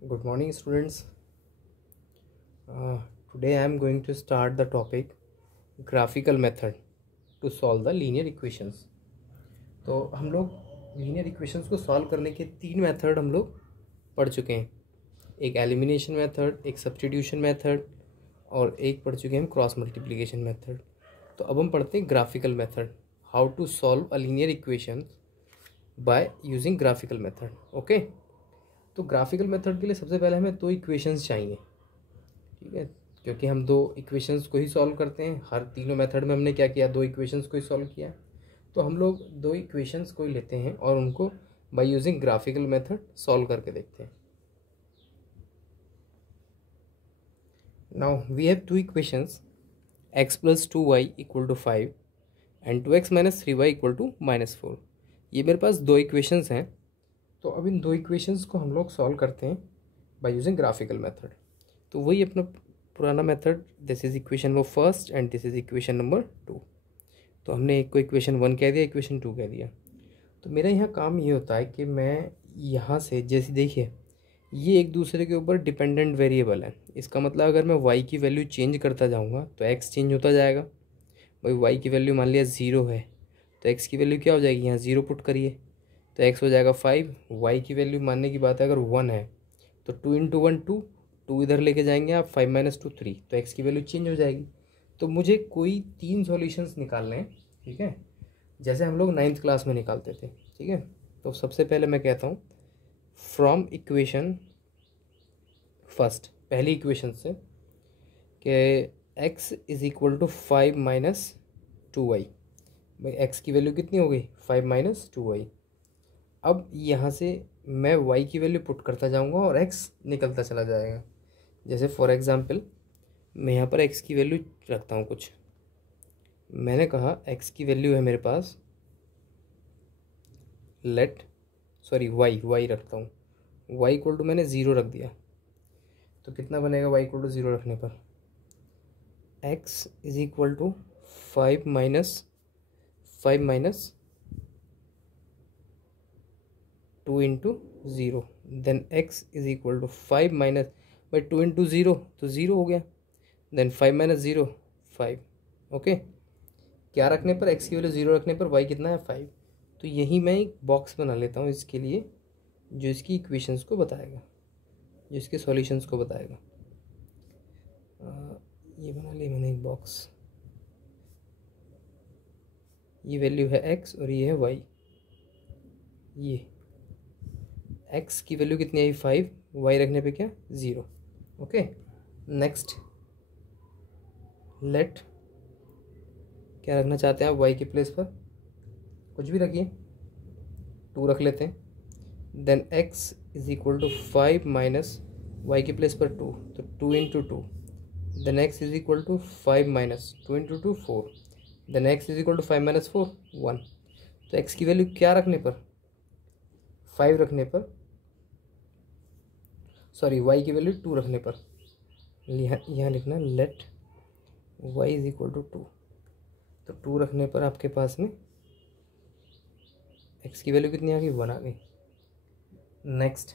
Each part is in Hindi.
Good morning, students. Today I am going to start the topic graphical method to solve the linear equations. तो हम लोग लीनियर इक्वेशंस को सॉल्व करने के तीन मेथड हम लोग पढ़ चुके हैं। एक एलिमिनेशन मेथड, एक सब्स्टिट्यूशन मेथड और एक पढ़ चुके हैं हम क्रॉस मल्टीप्लिकेशन मेथड। तो अब हम पढ़ते हैं graphical method, how to solve a linear equation by using graphical method. Okay, तो ग्राफिकल मेथड के लिए सबसे पहले हमें दो इक्वेशंस चाहिए, ठीक है, क्योंकि हम दो इक्वेशंस को ही सॉल्व करते हैं। हर तीनों मेथड में हमने क्या किया, दो इक्वेशंस को ही सॉल्व किया। तो हम लोग दो इक्वेशंस को ही लेते हैं और उनको by using graphical method solve करके देखते हैं। Now we have two equations, x plus 2y equal to 5 and 2x minus 3y equal to -4। ये मेरे पास दो इक्वेशंस हैं। तो अब इन दो इक्वेशंस को हम लोग सॉल्व करते हैं बाय यूजिंग ग्राफिकल मेथड। तो वही अपना पुराना method, this is equation number first and this is equation number 2। तो हमने एक को इक्वेशन 1 कह दिया, इक्वेशन 2 कह दिया। तो मेरा यहाँ काम ये होता है कि मैं यहाँ से, जैसे देखिए ये एक दूसरे के ऊपर डिपेंडेंट वेरिएबल है। इसका मतलब अगर मैं y की वैल्यू चेंज करता जाऊँगा तो x चेंज होता जाएगा। भाई y की वैल्यू मान लिया 0 है तो x की वैल्यू क्या हो जाएगी, यहाँ 0 पुट करिए तो x हो जाएगा 5। y की वैल्यू मानने की बात है अगर 1 है तो 2 इंटू 1 2, 2 इधर लेके जाएंगे आप, 5 माइनस 2 3, तो x की वैल्यू चेंज हो जाएगी। तो मुझे कोई तीन सॉल्यूशंस निकालने हैं, ठीक है, जैसे हम लोग 9th क्लास में निकालते थे, ठीक है। तो सबसे पहले मैं कहता हूँ फ्रॉम इक्वेशन फर्स्ट, पहली इक्वेशन से कि x is equal to 5 minus 2y। भाई x की वैल्यू कितनी हो गई, 5 माइनस 2y। अब यहाँ से मैं y की वैल्यू पुट करता जाऊँगा और x निकलता चला जाएगा। जैसे फॉर एग्ज़ाम्पल मैं यहाँ पर x की वैल्यू रखता हूँ कुछ, मैंने कहा x की वैल्यू है मेरे पास, y रखता हूँ, y इक्वल टू मैंने 0 रख दिया। तो कितना बनेगा y इक्वल टू 0 रखने पर, x is equal to 5 minus 2 into 0, then x is equal to 5 minus by 2 into 0 तो 0 हो गया, देन 5 माइनस 0 5। ओके, क्या रखने पर, x की वैल्यू 0 रखने पर y कितना है 5। तो यही मैं एक बॉक्स बना लेता हूँ इसके लिए, जो इसकी इक्वेशंस को बताएगा, जो इसके सॉल्यूशंस को बताएगा। ये बना लिया मैंने एक बॉक्स, ये वैल्यू है x और ये है y। ये x की वैल्यू कितनी आई 5, y रखने पे क्या 0। ओके, नेक्स्ट लेट, क्या रखना चाहते हैं आप y के प्लेस पर, कुछ भी रखिए, 2 रख लेते हैं। Then x is equal to 5 minus y के प्लेस पर 2, तो 2 into 2, then x is equal to 5 minus 2 into 2 4, then x is equal to 5 minus 4 1। तो x की वैल्यू क्या रखने पर, 5 रखने पर, सॉरी y की वैल्यू 2 रखने पर, यहाँ लिखना let y is equal to 2। तो 2 रखने पर आपके पास में x की वैल्यू कितनी आ गई, 1 आ गई। नेक्स्ट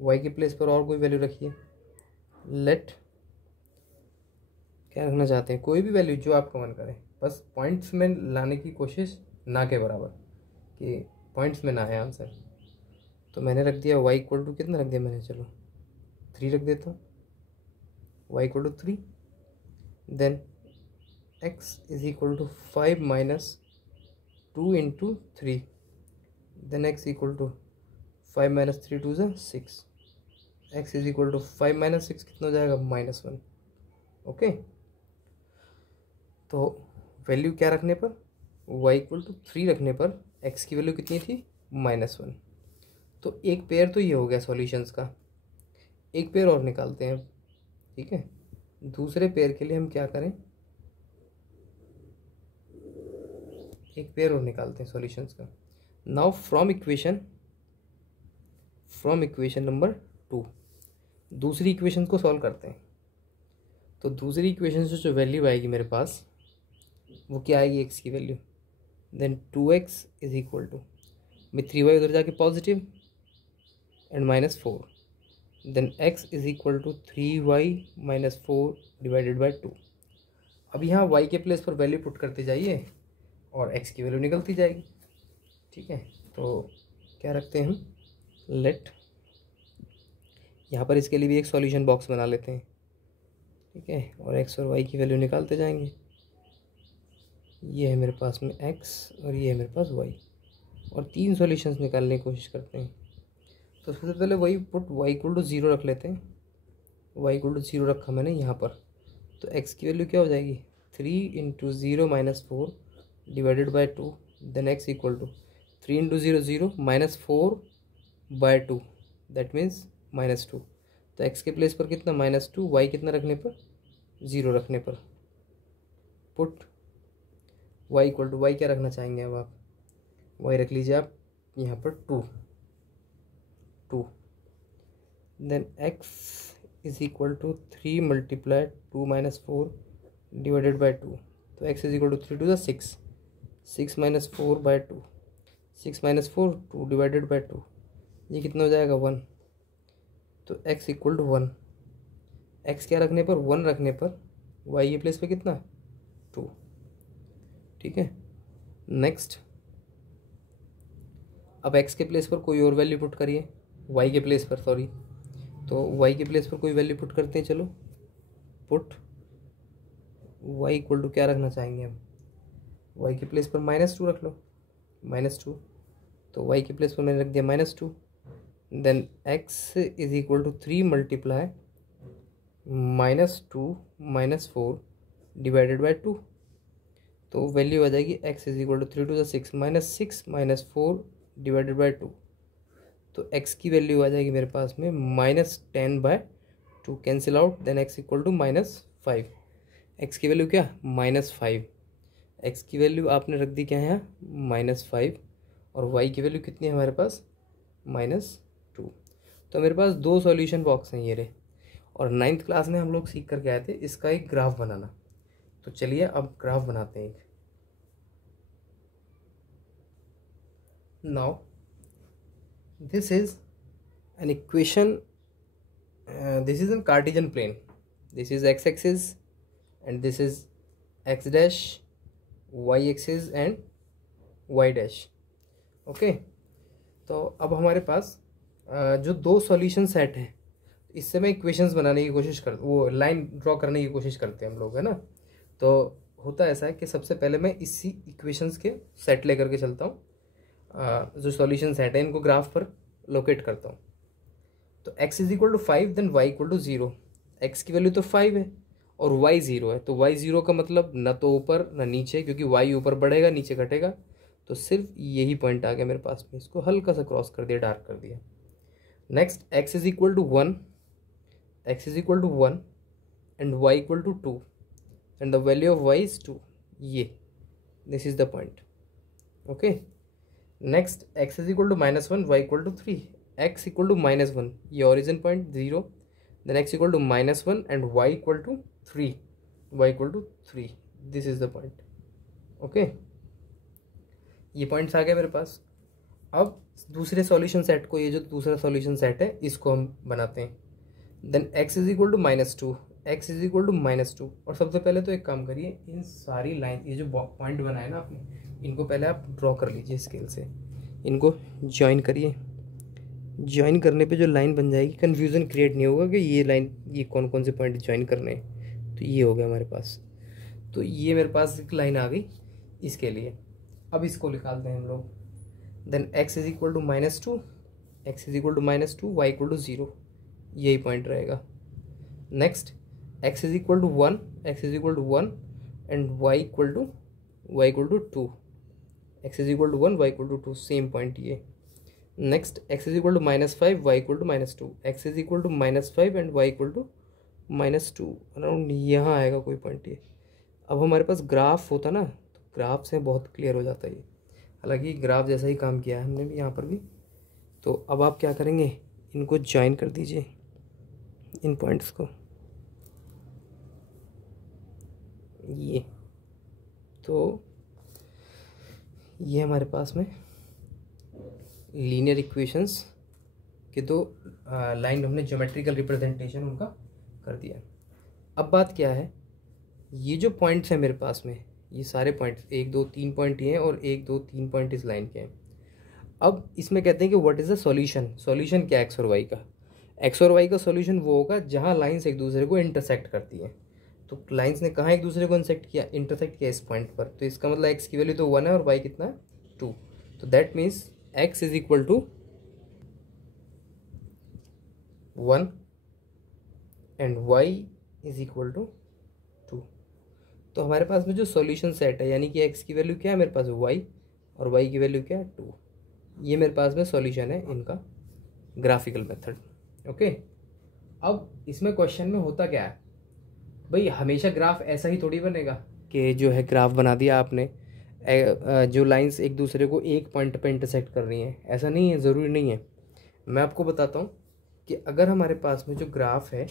y के प्लेस पर और कोई वैल्यू रखिए, लेट, क्या रखना चाहते हैं, कोई भी वैल्यू जो आपका मन करे, बस पॉइंट्स में लाने की कोशिश, ना के बराबर कि पॉइंट्स में ना है आंसर। तो मैंने रख दिया y इक्वल टू, कितना रख दिया मैंने, चलो 3 रख देता हूँ, y equal to 3, then x is equal to 5 minus 2 into 3, then x equal to 5 minus 3 2 ज़ा 6, x is equal to 5 minus 6 कितना हो जाएगा, -1। ओके, तो वैल्यू क्या रखने पर, y इक्वल टू 3 रखने पर x की वैल्यू कितनी थी, -1। तो एक पेयर तो ये हो गया सॉल्यूशंस का। एक पेयर और निकालते हैं, ठीक है। दूसरे पेयर के लिए हम क्या करें, एक पेयर और निकालते हैं सॉल्यूशंस का। नाउ फ्रॉम इक्वेशन नंबर 2 दूसरी इक्वेशन को सॉल्व करते हैं। तो दूसरी इक्वेशन से जो वैल्यू आएगी मेरे पास, वो क्या आएगी, x की value, then 2x is equal to, मैं 3y उधर जाके positive and -4, then x is equal to 3y-4 divided by 2। अब यहाँ y के प्लेस पर वैल्यू पुट करते जाइए और x की वैल्यू निकलती जाएगी। ठीक है, तो क्या रखते हैं हम, लेट, यहाँ पर इसके लिए भी एक सॉल्यूशन बॉक्स बना लेते हैं। ठीक है, और x और y की वैल्यू निकालते जाएंगे। ये है मेरे पास में x और ये है मेरे पास y, और 3 सॉल्यूशंस निकालने की कोशिश करते हैं। तो सबसे पहले वही पुट y इक्वल टू 0 रख लेते हैं। y इक्वल टू 0 रखा मैंने यहाँ पर, तो x की वैल्यू क्या हो जाएगी, 3 into 0 minus 4 divided by 2। Then x equal to 3 into 0 0 minus 4 by 2, that means -2। तो x के प्लेस पर कितना, -2, y कितना रखने पर, 0 रखने पर, put y equal to, y क्या रखना चाहेंगे अब आप, y रख लीजिए आप यहाँ पर 2। Then x is equal to 3 multiply 2 minus 4 divided by 2। तो x is equal to 3 to 6, 6 minus 4 by 2, 6 minus 4 2 divided by 2, ये कितना हो जाएगा 1। तो x इक्वल टू 1, x क्या रखने पर, 1 रखने पर, y के प्लेस पे कितना, 2। ठीक है, नेक्स्ट, अब x के प्लेस पर कोई और वैल्यू पुट करिए, y के प्लेस पर, सॉरी, तो y के प्लेस पर कोई वैल्यू पुट करते हैं। चलो, पुट y इक्वल टू क्या रखना चाहेंगे हम, y के प्लेस पर -2 रख लो, -2, तो y के प्लेस पर मैंने रख दिया -2। Then x is equal to 3 multiply -2 minus 4 divided by 2। तो वैल्यू आ जाएगी x is equal to 3 to 6 -6 minus 4 divided by 2। तो x की वैल्यू आ जाएगी मेरे पास में -10/2, cancel out. Then x equal to -5, x की वैल्यू क्या, -5, x की वैल्यू आपने रख दी क्या है, -5, और y की वैल्यू कितनी है हमारे पास, -2। तो मेरे पास 2 सॉल्यूशन बॉक्स हैं ये रहे, और 9th क्लास में हम लोग सीख करके आए थे इसका एक ग्राफ बनाना। तो चलिए अब ग्राफ बनाते हैं। Now this is an equation, this is a Cartesian plane, this is x-axis and this is x dash, y-axis and y dash। Okay, तो अब हमारे पास जो 2 सॉल्यूशन सेट हैं, इससे मैं इक्वेशंस बनाने की कोशिश कर, वो लाइन ड्रॉ करने की कोशिश करते हैं हम लोग, है ना। तो होता ऐसा है कि सबसे पहले मैं इसी इक्वेशंस के सेट लेकर के चलता हूँ, जो सॉल्यूशन सेट है इनको ग्राफ पर लोकेट करता हूँ। तो x is equal to 5, then y equal to 0। x की वैल्यू तो 5 है और y 0 है, तो y 0 का मतलब न तो ऊपर न नीचे, क्योंकि y ऊपर बढ़ेगा नीचे घटेगा, तो सिर्फ यही पॉइंट आ गया मेरे पास में, इसको हल्का सा क्रॉस कर दिया, डार्क कर दिया। Next, x is equal to 1, x is equal to 1 and y equal to 2 and the value of y is 2, ये this is the point. Okay, next, x is equal to -1, y equal to 3, x equal to -1, ये origin point 0, then x equal to -1 and y equal to 3, y equal to 3, this is the point. Okay, ये पॉइंट्स आ गए मेरे पास। अब दूसरे सॉल्यूशन सेट को, ये जो दूसरा सॉल्यूशन सेट है इसको हम बनाते हैं। Then x is equal to -2, x is equal to -2, और सबसे पहले तो एक काम करिए, इन सारी लाइन, ये जो पॉइंट बनाए ना आपने, इनको पहले आप ड्रॉ कर लीजिए स्केल से, इनको ज्वाइन करिए। ज्वाइन करने पे जो लाइन बन जाएगी, कन्फ्यूज़न क्रिएट नहीं होगा कि ये लाइन, ये कौन कौन से पॉइंट ज्वाइन करने हैं। तो ये हो गया हमारे पास, तो ये मेरे पास एक लाइन आ गई इसके लिए। अब इसको निकालते हैं हम लोग। Then x is equal to -2, x is equal to -2, y equal to 0, यही पॉइंट रहेगा। Next, x is equal to 1, x is equal to 1 and y equal to 2, x is equal to 1, y equal to 2, same point ये। Next, x is equal to -5, y equal to -2, x is equal to -5 and y equal to -2, around यहाँ आएगा कोई पॉइंट ये। अब हमारे पास ग्राफ होता ना, तो ग्राफ से बहुत क्लियर हो जाता है ये, हालांकि ग्राफ जैसा ही काम किया है हमने भी यहाँ पर भी। तो अब आप क्या करेंगे, इनको ज्वाइन कर दीजिए, इन पॉइंट्स को, ये। तो ये हमारे पास में लीनियर इक्वेशंस कि दो लाइन हमने ज्योमेट्रिकल रिप्रेजेंटेशन उनका कर दिया। अब बात क्या है, ये जो पॉइंट्स हैं मेरे पास में, ये सारे पॉइंट्स 1 2 3 पॉइंट ये हैं और 1 2 3 पॉइंट इस लाइन के हैं। अब इसमें कहते हैं कि what is the solution. Solution क्या है एक्स और वाई का? एक्स और वाई का सॉल्यूशन वो होगा जहाँ लाइंस एक दूसरे को इंटरसेक्ट करती हैं। तो लाइंस ने कहाँ एक दूसरे को इंटरसेक्ट किया? इस पॉइंट पर। तो इसका मतलब एक्स की वैल्यू तो 1 है और वाई कितना है? 2। तो that means x is equal to 1 and y is equal to 2। तो हमारे पास में जो सॉल्यूशन सेट है, यानी कि एक्स की वैल्यू क्या है मेरे पास? वाई, और वाई की वैल्यू क्या है? 2। ये मेरे पास में सॉल्यूशन है इनका ग्राफिकल मेथड। ओके, अब इसमें क्वेश्चन में होता क्या है भाई, हमेशा ग्राफ ऐसा ही थोड़ी बनेगा कि जो है ग्राफ बना दिया आपने, जो लाइंस एक दूसरे को एक पॉइंट पे इंटरसेक्ट कर रही हैं, ऐसा नहीं है, ज़रूरी नहीं है। मैं आपको बताता हूँ कि अगर हमारे पास में जो ग्राफ है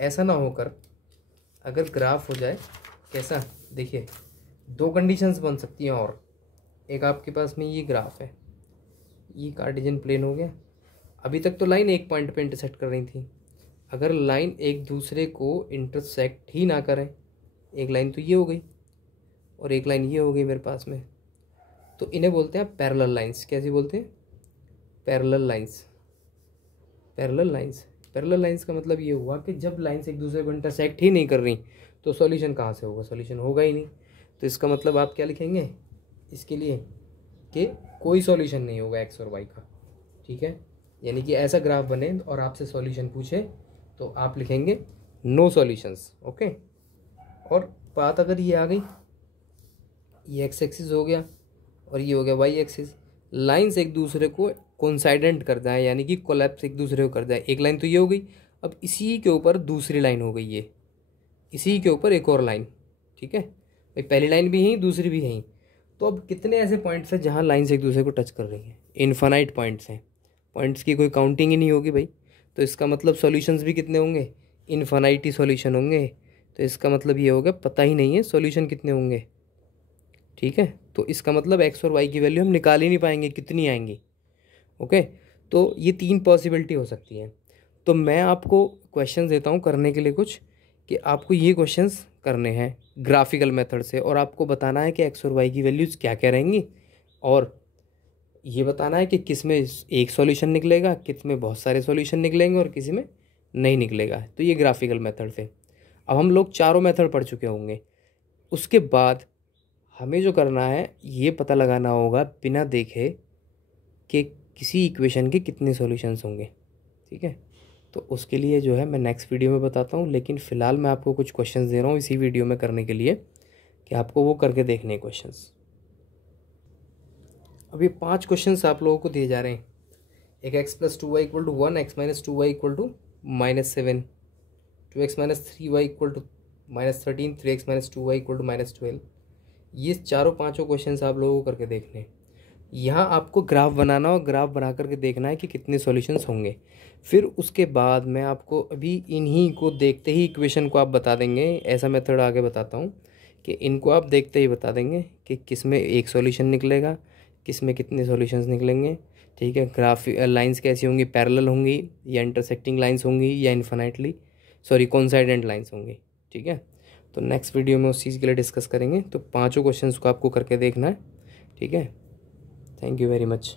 ऐसा ना होकर अगर ग्राफ हो जाए कैसा, देखिए 2 कंडीशंस बन सकती हैं। और एक आपके पास में ये ग्राफ है, ये कार्टेशियन प्लेन हो गया। अभी तक तो लाइन एक पॉइंट पे इंटरसेक्ट कर रही थी। अगर लाइन एक दूसरे को इंटरसेक्ट ही ना करें, एक लाइन तो ये हो गई और एक लाइन ये हो गई मेरे पास में, तो इन्हें बोलते हैं पैरेलल लाइंस। कैसी बोलते हैं? Parallel lines. Parallel lines, parallel lines का मतलब ये हुआ कि जब लाइंस एक दूसरे को इंटरसेक्ट ही नहीं कर रही तो सॉल्यूशन कहाँ से होगा? सॉल्यूशन होगा ही नहीं। तो इसका मतलब आप क्या लिखेंगे इसके लिए कि कोई सॉल्यूशन नहीं होगा एक्स और वाई का। ठीक है, यानी कि ऐसा ग्राफ बने और आपसे सॉल्यूशन पूछे तो आप लिखेंगे नो सॉल्यूशंस। ओके, और बात अगर ये आ गई, ये एक्स एक्सिस हो गया और ये हो गया वाई एक्सिस, लाइंस एक दूसरे को कोइंसाइडेंट कर जाए, यानी कि कोलैप्स एक दूसरे को कर जाए। एक लाइन तो ये हो गई, अब इसी के ऊपर दूसरी लाइन हो गई, ये इसी के ऊपर एक और लाइन। ठीक है भाई, पहली लाइन भी यहीं, दूसरी भी यहीं। तो अब कितने ऐसे पॉइंट्स हैं जहाँ लाइंस एक दूसरे को टच कर रही हैं? इनफाइनाइट पॉइंट्स हैं। पॉइंट्स की कोई काउंटिंग ही नहीं होगी भाई। तो इसका मतलब सॉल्यूशंस भी कितने होंगे? इनफाइनाइट ही सॉल्यूशन होंगे। तो इसका मतलब ये होगा पता ही नहीं है सॉल्यूशन कितने होंगे। ठीक है, तो इसका मतलब एक्स और वाई की वैल्यू हम निकाल ही नहीं पाएंगे कितनी आएंगी। ओके, तो ये 3 पॉसिबिलिटी हो सकती हैं। तो मैं आपको क्वेश्चन देता हूँ करने के लिए कुछ, कि आपको ये क्वेश्चंस करने हैं ग्राफिकल मेथड से और आपको बताना है कि एक्स और वाई की वैल्यूज़ क्या क्या रहेंगी, और ये बताना है कि किस में एक सॉल्यूशन निकलेगा, किस में बहुत सारे सॉल्यूशन निकलेंगे और किसी में नहीं निकलेगा। तो ये ग्राफिकल मेथड से। अब हम लोग चारों मेथड पढ़ चुके होंगे। उसके बाद हमें जो करना है ये पता लगाना होगा बिना देखे कि किसी इक्वेशन के कितने सॉल्यूशंस होंगे। ठीक है, तो उसके लिए जो है मैं नेक्स्ट वीडियो में बताता हूँ, लेकिन फ़िलहाल मैं आपको कुछ क्वेश्चंस दे रहा हूँ इसी वीडियो में करने के लिए कि आपको वो करके देखने हैं क्वेश्चंस। अब ये 5 क्वेश्चंस आप लोगों को दिए जा रहे हैं। एक x plus 2y equal to 1, x minus 2y equal to -7, 2x minus 3y equal to -13, 3x minus 2y equal to -12। ये चारों पांचों क्वेश्चंस आप लोगों को करके देखने हैं। यहाँ आपको ग्राफ बनाना और ग्राफ बना करके देखना है कि कितने सॉल्यूशंस होंगे। फिर उसके बाद मैं आपको अभी इन्हीं को देखते ही इक्वेशन को आप बता देंगे। ऐसा मेथड आगे बताता हूँ कि इनको आप देखते ही बता देंगे कि किस में एक सॉल्यूशन निकलेगा, किस में कितने सॉल्यूशंस निकलेंगे। ठीक है, ग्राफ लाइंस कैसी होंगी? पैरेलल होंगी या इंटरसेक्टिंग लाइंस होंगी या इन्फिनाइटली कोइंसाइडेंट लाइंस होंगी। ठीक है, तो नेक्स्ट वीडियो में उस चीज़ के लिए डिस्कस करेंगे। तो पांचों क्वेश्चंस को आपको करके देखना है। ठीक है, थैंक यू वेरी मच।